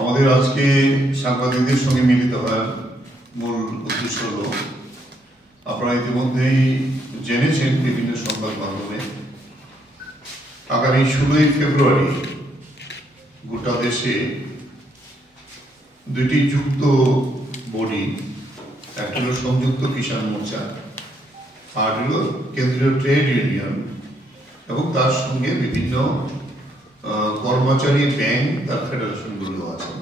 আমাদের আজকে সাংবাদিকদের সঙ্গে মিলিত হওয়ার মূল উদ্দেশ্য হল, আপনারা ইতিমধ্যেই জেনেছেন বিভিন্ন সংবাদ মাধ্যমে আগামী 16ই ফেব্রুয়ারি গোটা দেশে দুটি যুক্ত বডি, একটা হল সংযুক্ত কিষাণ মোর্চা, আর হল কেন্দ্রীয় ট্রেড ইউনিয়ন এবং তার সঙ্গে বিভিন্ন কর্মচারী ব্যাংক, তার ফেডারেশনগুলো আছে।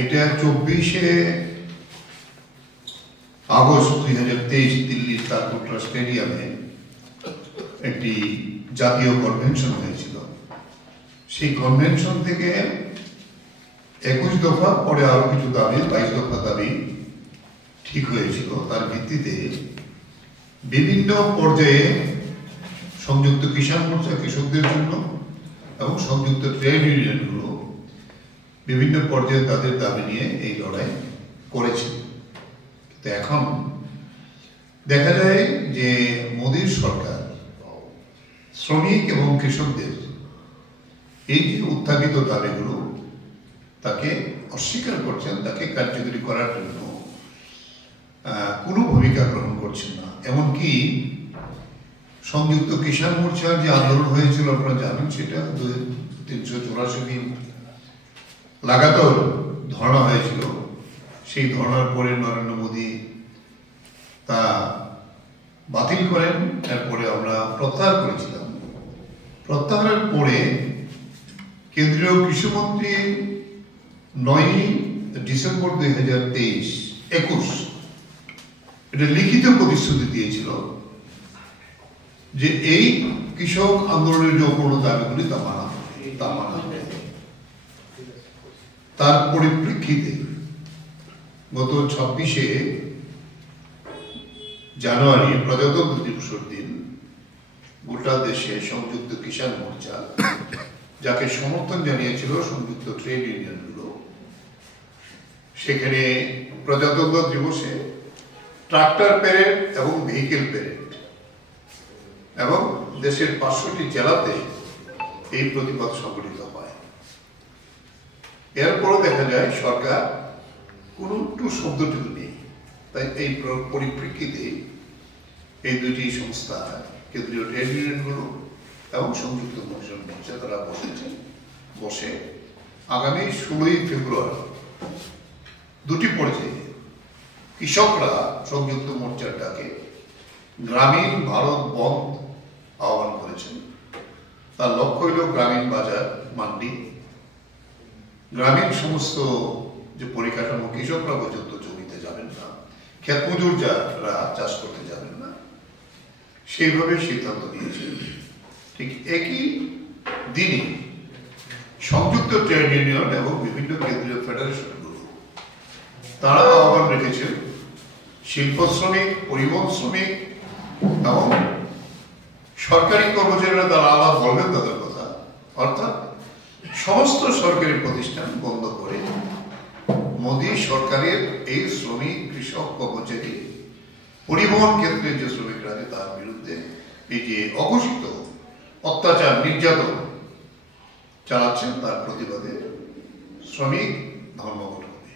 এটা 24শে আগস্ট 2023 দিল্লির তালকোটরা স্টেডিয়ামে একটি জাতীয় কনভেনশন হয়েছিল। সেই কনভেনশন থেকে 21 দফা, পরে আরো কিছু দাবি, 22 দফা দাবি ঠিক হয়েছিল। তার ভিত্তিতে বিভিন্ন পর্যায়ে সংযুক্ত কিষাণ মোর্চা কৃষকদের জন্য এবং সংযুক্ত ট্রেড ইউনিয়নগুলো বিভিন্ন পর্যায়ে তাদের দাবি নিয়ে এই লড়াই করেছে। কিন্তু এখন দেখা যায় যে মোদীর সরকার শ্রমিক এবং কৃষকদের এই যে উত্থাপিত দাবিগুলো তাকে অস্বীকার করছেন, তাকে কার্যকরী করার জন্য কোনো ভূমিকা গ্রহণ করছেন না। এমনকি সংযুক্ত কিষাণ মোর্চার যে আন্দোলন হয়েছিল আপনারা জানেন, সেটা 384 দিন লাগাতার ধর্ণা হয়েছিল। সেই ধর্ণার পরে নরেন্দ্র মোদী তা বাতিল করেন। তারপরে আমরা প্রত্যাহার করেছিলাম। প্রত্যাহারের পরে কেন্দ্রীয় কৃষিমন্ত্রী 9ই ডিসেম্বর 2023-21 এটা লিখিত প্রতিশ্রুতি দিয়েছিল যে এই কৃষক আন্দোলনের যে অপূর্ণ দাবিগুলি তা মানা হবে। তার পরিপ্রেক্ষিতে গত 26শে জানুয়ারি প্রজাতন্ত্র দিবসের দিন গোটা দেশে সংযুক্ত কিষাণ মোর্চা, যাকে সমর্থন জানিয়েছিল সংযুক্ত ট্রেড ইউনিয়নগুলো, সেখানে প্রজাতন্ত্র দিবসে ট্রাক্টর প্যারেড এবং ভেহিকেল প্যারেড এবং দেশের 500টি জেলাতে এই প্রতিবাদ সংগঠিত হয়। এরপরও দেখা যায় সরকার কোনো একটু শব্দটুকু নেই। তাই এই পরিপ্রেক্ষিতে এই দুটি সংস্থা, কেন্দ্রীয় ট্রেড ইউনিয়নগুলো এবং সংযুক্ত কিষাণ মোর্চা, তারা বসে আগামী 16ই ফেব্রুয়ারি দুটি পর্যায়ে কৃষকরা সংযুক্ত মোর্চার ডাকে গ্রামীণ ভারত বন্ধ আহ্বান করেছেন। তার লক্ষ্য হইল গ্রামীণ বাজার, মান্ডি, গ্রামীণ সমস্ত যে পরিকাঠামো, কৃষকরা পর্যন্ত জমিতে যাবেন না, ক্ষেত মজুর যারা চাষ করতে যাবেন না, সেইভাবে সিদ্ধান্ত নিয়েছে। ঠিক একই দিনে সংযুক্ত ট্রেড ইউনিয়ন এবং বিভিন্ন কেন্দ্রীয় ফেডারেশনগুলো তারা আহ্বান রেখেছেন শিল্প শ্রমিক, পরিবহন শ্রমিক এবং সরকারি কর্মচারীরা তারা আলাদা বলবেন তাদের কথা, অর্থাৎ সমস্ত সরকারি প্রতিষ্ঠান বন্ধ করে মোদী সরকারের এই শ্রমিক, কৃষক, কর্মচারী, পরিবহন ক্ষেত্রে যে শ্রমিকরা আছে তার বিরুদ্ধে এই যে অঘোষিত অত্যাচার, নির্যাতন চালাচ্ছেন, তার প্রতিবাদে শ্রমিক ধর্মঘট হবে।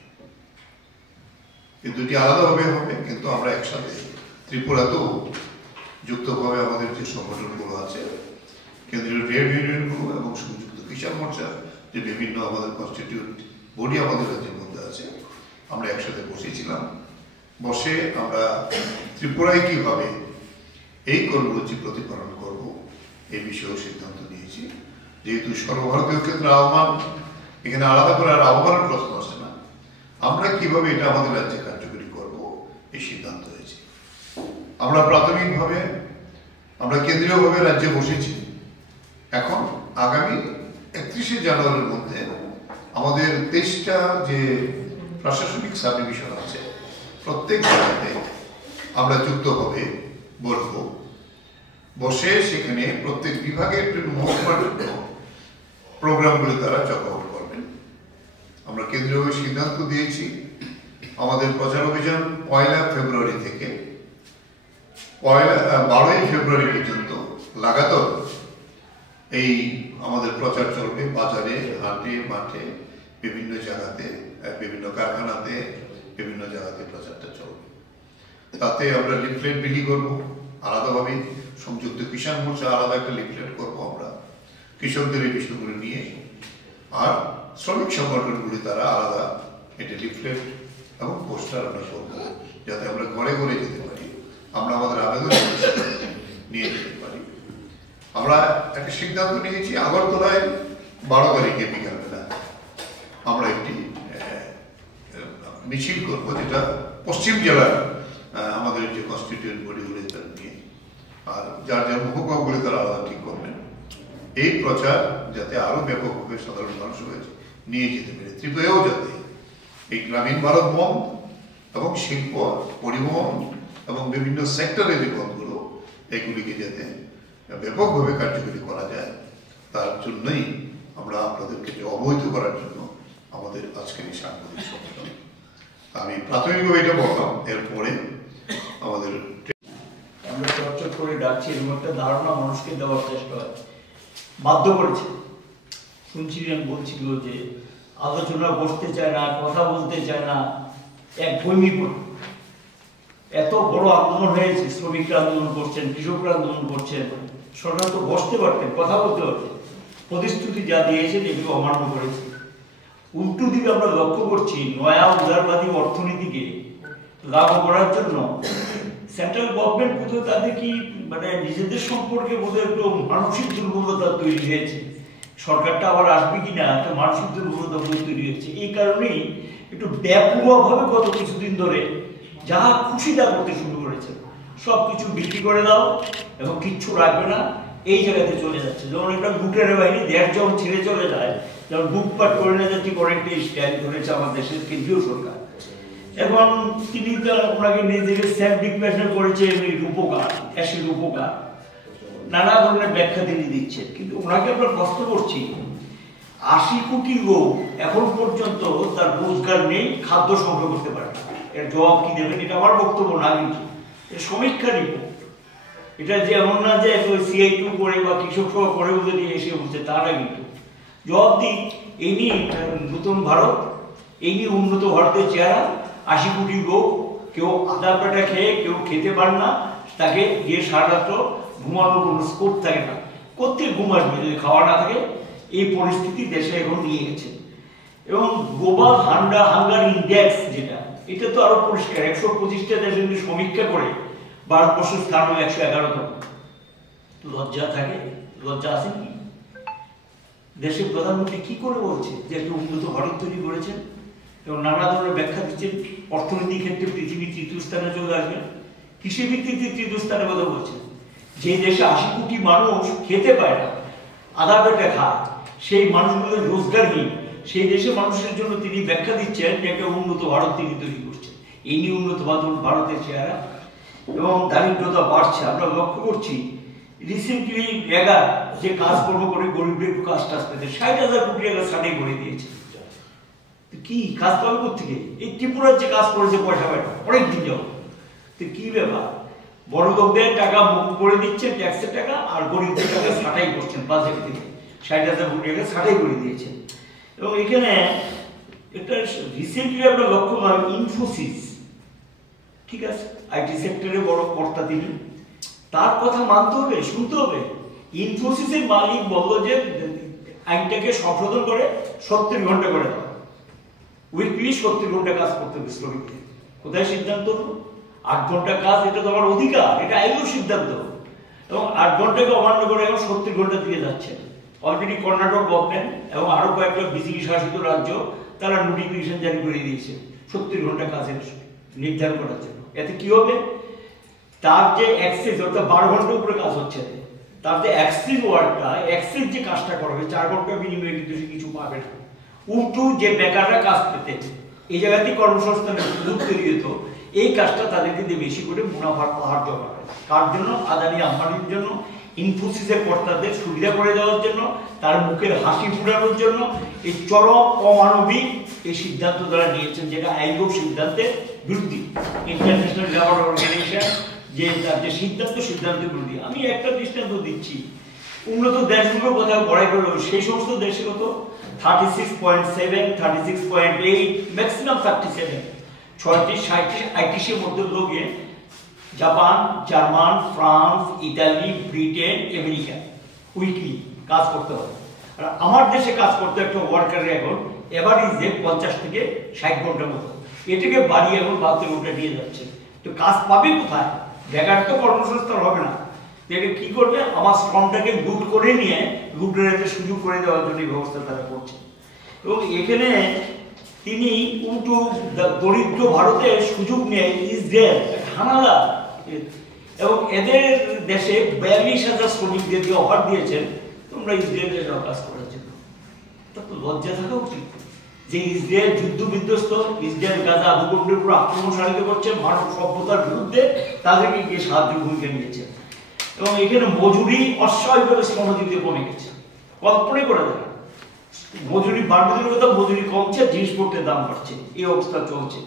এই দুটি আলাদাভাবে হবে, কিন্তু আমরা একসাথে ত্রিপুরাতেও যুক্তভাবে আমাদের যে সংগঠনগুলো আছে, কেন্দ্রীয় ট্রেড ইউনিয়নগুলো এবং সংযুক্ত কিষাণ মোর্চা, যে বিভিন্ন আমাদের কনস্টিটিউট বডি আমাদের রাজ্যের মধ্যে আছে, আমরা একসাথে বসেছিলাম। বসে আমরা ত্রিপুরায় কিভাবে এই কর্মসূচি প্রতিপালন করব এই বিষয়েও সিদ্ধান্ত নিয়েছি। যেহেতু সর্বভারতীয় ক্ষেত্রে আহ্বান, এখানে আলাদা করে আর আহ্বানের প্রশ্ন আসে না, আমরা কিভাবে এটা আমাদের রাজ্যে কার্যকরী করব এই সিদ্ধান্ত হয়েছে। আমরা প্রাথমিকভাবে আমরা কেন্দ্রীয়ভাবে রাজ্যে বসেছি। এখন আগামী 31শে জানুয়ারির মধ্যে আমাদের 23টা যে প্রশাসনিক সাবডিভিশন আছে, প্রত্যেক জায়গাতে আমরা যুক্তভাবে বসবো। বসে সেখানে প্রত্যেক বিভাগের মহকুমার জন্য প্রোগ্রামগুলো তারা চক আউট করবেন। আমরা কেন্দ্রীয়ভাবে সিদ্ধান্ত দিয়েছি আমাদের প্রচার অভিযান 1 ফেব্রুয়ারি থেকে 12ই ফেব্রুয়ারি পর্যন্ত লাগাতার এই আমাদের প্রচার চলবে বাজারে, হাটে, মাঠে, বিভিন্ন জায়গাতে, বিভিন্ন কারখানাতে, বিভিন্ন জায়গাতে প্রচারটা চলবে। তাতে আমরা লিফলেট বিলি করবো আলাদাভাবে, সংযুক্ত কিষাণ মোর্চা আলাদা একটা লিফলেট করবো আমরা কৃষকদের এই বিষয়গুলো নিয়ে, আর শ্রমিক সংগঠনগুলি তারা আলাদা এটা লিফলেট এবং পোস্টার আমরা করবো, যাতে আমরা ঘরে ঘরে যেতে পারি, আমরা আমাদের আবেদন নিয়ে যেতে পারি। আমরা একটা সিদ্ধান্ত নিয়েছি আগরতলায় 12 তারিখে বিকালবেলা আমরা একটি মিছিল করবো, যেটা পশ্চিম জেলার আমাদের যে কনস্টিটিউয়েন্ট বডিগুলি তারা নিয়ে, আর যার যার মুখপাবগুলি তারা আলাদা ঠিক করবেন। এই প্রচার যাতে আরো ব্যাপকভাবে সাধারণ মানুষ হয়েছে নিয়ে যেতে পারে, ত্রিপুরাও যাতে এই গ্রামীণ ভারত বন্ধ এবং শিল্প, পরিবহন এবং বিভিন্ন সেক্টরের যে বন্ধগুলো, এগুলিকে যাতে ব্যাপকভাবে কার্যকরী করা যায়, তার জন্যই আমরা আপনাদেরকে অবহিত করার জন্য আমাদের আজকের এই সাংবাদিক সম্মেলন। আমি প্রাথমিকভাবে এটা বললাম, এরপরে আমাদের আমরা চর্চা করে ডাকছি, এরকম একটা ধারণা মানুষকে দেওয়ার চেষ্টা হয়, বাধ্য করেছে। শুনছিলেন বলছিল যে আলোচনা বসতে চায় না, কথা বলতে চায় না, এক বৈমিপুর এত বড় আন্দোলন হয়েছে, শ্রমিকরা আন্দোলন করছেন, কৃষকরা আন্দোলন করছেন, সরকার তো বসতে পারতেন, কথা বলতে পারতেন, প্রতিশ্রুতি যা দিয়েছেন এগুলো অমান্য করেছে। উল্টো দিকে আমরা লক্ষ্য করছি নয়া উদারবাদী অর্থনীতিকে লাগু করার জন্য সেন্ট্রাল গভর্নমেন্ট বোধহয় তাদের কি মানে নিজেদের সম্পর্কে বোধহয় একটু মানসিক দুর্বলতা তৈরি হয়েছে, সরকারটা আবার আসবে কিনা একটা মানসিক দুর্বলতা তৈরি হয়েছে। এই কারণেই একটু ব্যাপকভাবে গত কিছুদিন ধরে যা খুশি তা করতে শুরু করেছে, সব কিছু বিক্রি করে দাও এবং কিচ্ছু রাখবে না, এই জায়গাতে চলে যাচ্ছে। যেমন একটা লুটের বাহিনী দেশ যখন ছেড়ে চলে যায়, যেমন লুটপাট করে না যাচ্ছে করে একটা স্টাইল ধরেছে আমার দেশের কেন্দ্রীয় সরকার। এবং তিনি ওনাকে নিজেকে সেলফ ডিক্লারেশন করেছেন রূপকার, অ্যাসিড রূপকার, নানা ধরনের ব্যাখ্যা তিনি দিচ্ছেন। কিন্তু ওনাকে আমরা প্রশ্ন করছি, 80 কোটি লোক এখন পর্যন্ত তার রোজগার নেই, খাদ্য সংগ্রহ করতে পারে না, এর জবাব কি দেবেন? এটা আমার বক্তব্য না, কিন্তু সমীক্ষা রিপোর্ট। এটা যে এমন না যে CI2 করে বা কৃষক সভা করে বলে দিয়ে এসে উঠছে, তা না, কিন্তু জবাব দিই। এই নিয়ে নতুন ভারত, এই নিয়ে উন্নত ভারতের চেহারা, 80 কোটি লোক, কেউ আদা পেটা খেয়ে কেউ খেতে পারে না, তাকে গিয়ে সারা রাত্র ঘুমানোর কোনো স্কোপ থাকে না, কোথেকে ঘুম আসবে যদি খাওয়া না থাকে? এই পরিস্থিতি দেশে এখন নিয়ে গেছে। এবং গ্লোবাল হাঙ্গার ইন্ডেক্স যেটা, এটা তো আরো পরিষ্কার, 125টা দেশে যদি সমীক্ষা করে ভারতবর্ষের স্থান 111তম। লজ্জা থাকে? লজ্জা আছে কি? দেশের প্রধানমন্ত্রী কি করে বলছে যে একটা উন্নত ভারত তৈরি করেছেন এবং নানা ধরনের ব্যাখ্যা দিচ্ছেন, অর্থনৈতিক ক্ষেত্রে পৃথিবীর 3য় স্থানে চলে আসবেন, কৃষি ভিত্তিক 3য় স্থানের কথা বলছেন। যে দেশে 80 কোটি মানুষ খেতে পায় না, আধা পেটে খায়, সেই মানুষগুলোর রোজগারহীন, সেই দেশের মানুষের জন্য তিনি ব্যাখ্যা দিচ্ছেন যে একটা উন্নত ভারত তিনি তৈরি করছেন। এই নিয়ে উন্নত ভারতের চেহারা। এবং দারিদ্রতা বাড়ছে, আমরা লক্ষ্য করছি। রিসেন্টলি রেগা যে কাজকর্ম করে গরিবদের একটু কাজ টাজ পেতে 60,000 কোটি টাকা ছাড়াই করে দিয়েছে। কি কাজ পাবে কোথেকে? এই ত্রিপুরার যে কাজ করেছে পয়সা পায় না, অনেকদিন যাও। তো কি ব্যাপার? বড় লোকদের টাকা মুখ করে দিচ্ছেন, ট্যাক্সের টাকা, আর গরিবদের টাকা ছাঁটাই করছেন বাজেট থেকে, 60,000 কোটি টাকা ছাঁটাই করে দিয়েছেন। এবং এখানে একটা রিসেন্টলি আমরা লক্ষ্য করলাম, ইনফোসিস, ঠিক আছে, IT সেক্টরে বড় কর্তা তিনি, তার কথা মানতে হবে, শুনতে হবে। ইনফোসিসের মালিক বলল যে আইনটাকে সংশোধন করে 70 ঘন্টা করে দেওয়া, উইকলি 70 ঘন্টা কাজ করতে হবে শ্রমিকদের। কোথায় সিদ্ধান্ত? 8 ঘন্টা কাজ, এটা তো আমার অধিকার, এটা আইনও সিদ্ধান্ত। এবং 8 ঘন্টাকে অমান্য করে এখন 70 ঘন্টা দিয়ে যাচ্ছে। অলরেডি কর্ণাটক গভর্নমেন্ট এবং আরো কয়েকটা বিজেপি শাসিত রাজ্য তারা নোটিফিকেশন জারি করে দিয়েছে 70 ঘন্টা কাজের নির্ধারণ করার জন্য। এতে কি হবে? তার যে এক্সেস, অর্থাৎ 12 ঘন্টার উপরে কাজ হচ্ছে, তার যে এক্সেস ওয়ার্কটা, এক্সেস যে কাজটা করবে 4 ঘন্টা বিনিময়ে কিন্তু সে কিছু পাবে না। উল্টো যে বেকাররা কাজ পেতে এই জায়গাতেই কর্মসংস্থানের সুযোগ তৈরি হতো, এই কাজটা তাদেরকে দিয়ে বেশি করে মুনাফার পাহাড় জমা করে। কার জন্য? আদানি আম্বানির জন্য, ইনফোসিসের কর্তাদের সুবিধা করে দেওয়ার জন্য, তার মুখের হাসি ফুটানোর জন্য। এই চরম অমানবিক এই সিদ্ধান্ত তারা নিয়েছেন, যেটা আইনগত সিদ্ধান্তের বিরোধী। ইন্টারন্যাশনাল লেবার অর্গানাইজেশন যে তার যে সিদ্ধান্তের বিরোধী। আমি একটা দৃষ্টান্ত দিচ্ছি, উন্নত দেশগুলোর কথা বড়াই করলো, সেই সমস্ত দেশে কত 36.7, 36.8, ম্যাক্সিমাম 37, 36, 38 এর মধ্যে লোকে Japan, German, France, Italy, Britain, America weekly কাজ করতে হবে। আর আমার দেশে কাজ করতে একটা ওয়ার্কারের এখন এভারেজে 50 থেকে 60 ঘন্টার মতো, এটাকে বাড়িয়ে এখন 72 ঘন্টা দিয়ে যাচ্ছে। তো কাজ পাবে কোথায়? বেকার তো কর্মসংস্থান হবে না। এটা কি করবে? আমার শ্রমটাকে লুট করে নিয়ে লুটের সুযোগ করে দেওয়ার জন্য ব্যবস্থা তারা করছে। এবং এখানে তিনি উল্টো দরিদ্র ভারতের সুযোগ নিয়ে ইসরায়েল হানালা এবং এদের দেশে 42,000 শ্রমিকদের দিয়ে অফার দিয়েছেন তোমরা ইসরায়েলের কাজ করার জন্য। তা তো লজ্জা থাকা উচিত যে ইসরায়েল যুদ্ধ বিধ্বস্ত, ইসরায়েল গাজা ভূখণ্ডের উপর আক্রমণ সারিত করছে, মানব সভ্যতার বিরুদ্ধে তাদেরকে গিয়ে সাহায্য ভূমিকা নিয়েছে। এবং এখানে মজুরি অস্বাভাবিকভাবে শ্রমজীবীতে কমে গেছে, কল্পনাই করা যায় না। মজুরি বাড়বে কথা, মজুরি কমছে, জিনিসপত্রের দাম বাড়ছে, এই অবস্থা চলছে।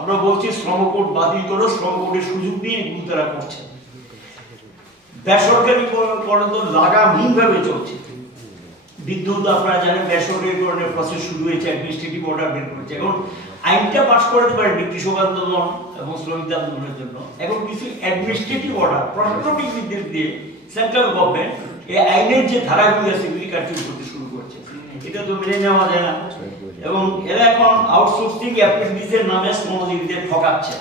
আমরা বলছি শ্রমকোড বাতিল করো, শ্রমকোডের সুযোগ নিয়ে এগুলো তারা করছে। বেসরকারিকরণ তো লাগামহীনভাবে চলছে। বিদ্যুৎ আপনারা জানেন বেসরকারিকরণের প্রসেস শুরু হয়েছে, অ্যাডমিনিস্ট্রেটিভ অর্ডার বের করেছে। এখন আইনটা পাস করাতে পারেনি কৃষক আন্দোলন এবং শ্রমিক আন্দোলনের জন্য। এখন কিছু অ্যাডমিনিস্ট্রেটিভ অর্ডার প্রশাসনিক নির্দেশ দিয়ে সেন্ট্রাল গভর্নমেন্ট এই আইনের যে ধারাগুলি আছে সেগুলি কার্যকর করতে শুরু করছে। এটা তো মেনে নেওয়া যায় না। এবং এরা এখন আউটসোর্সিং অ্যাপ্রেন্টিসের নামে শ্রমজীবীদের ঠকাচ্ছে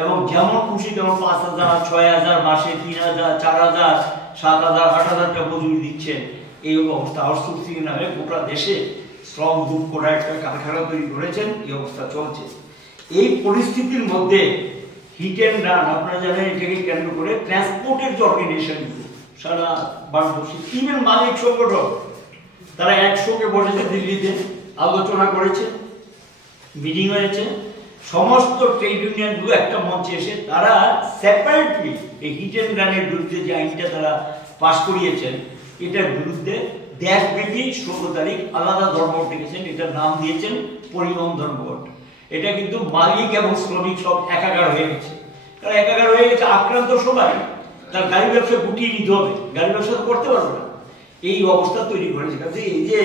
এবং যেমন খুশি তেমন 5,000, 6,000, মাসে 3,000, 4,000, 7,000, 8,000 টাকা মজুরি দিচ্ছে। এই অবস্থা আউটসোর্সিং এর নামে গোটা দেশে শ্রম দুঃখ করা একটা কারখানা তৈরি করেছেন, এই অবস্থা চলছে। এই পরিস্থিতির মধ্যে হিট অ্যান্ড রান আপনারা জানেন এটাকে কেন্দ্র করে ট্রান্সপোর্টের যে অর্গানাইজেশন সারা ভারতবর্ষে টিমের মালিক সংগঠন তারা একসঙ্গে বসেছে, দিল্লিতে আলোচনা করেছে, মিটিং হয়েছে। সমস্ত ট্রেড ইউনিয়নগুলো একটা মঞ্চে এসে তারা সেপারেটলি এই হিট অ্যান্ড রানের বিরুদ্ধে যে আইনটা তারা পাশ করিয়েছেন এটার বিরুদ্ধে দেশব্যাপী 16 তারিখ আলাদা ধর্মঘট ডেকেছেন। এটার নাম দিয়েছেন পরিবহন ধর্মঘট। এটা কিন্তু মালিক এবং শ্রমিক সব একাকার হয়ে গেছে। তারা একাকার হয়ে গেছে, আক্রান্ত সবাই। তার গাড়ি ব্যবসা গুটিয়ে নিতে হবে, গাড়ি ব্যবসা করতে পারবে না, এই অবস্থা তৈরি করেছে। কাজে এই যে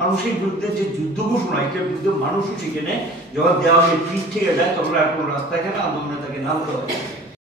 মানুষের বিরুদ্ধে যে যুদ্ধ ঘোষণা, এটার বিরুদ্ধে মানুষও সেখানে যখন দেওয়া হয় পিঠ থেকে যায় তখন আর কোনো রাস্তা এখানে আন্দোলনে তাকে নামতে হবে।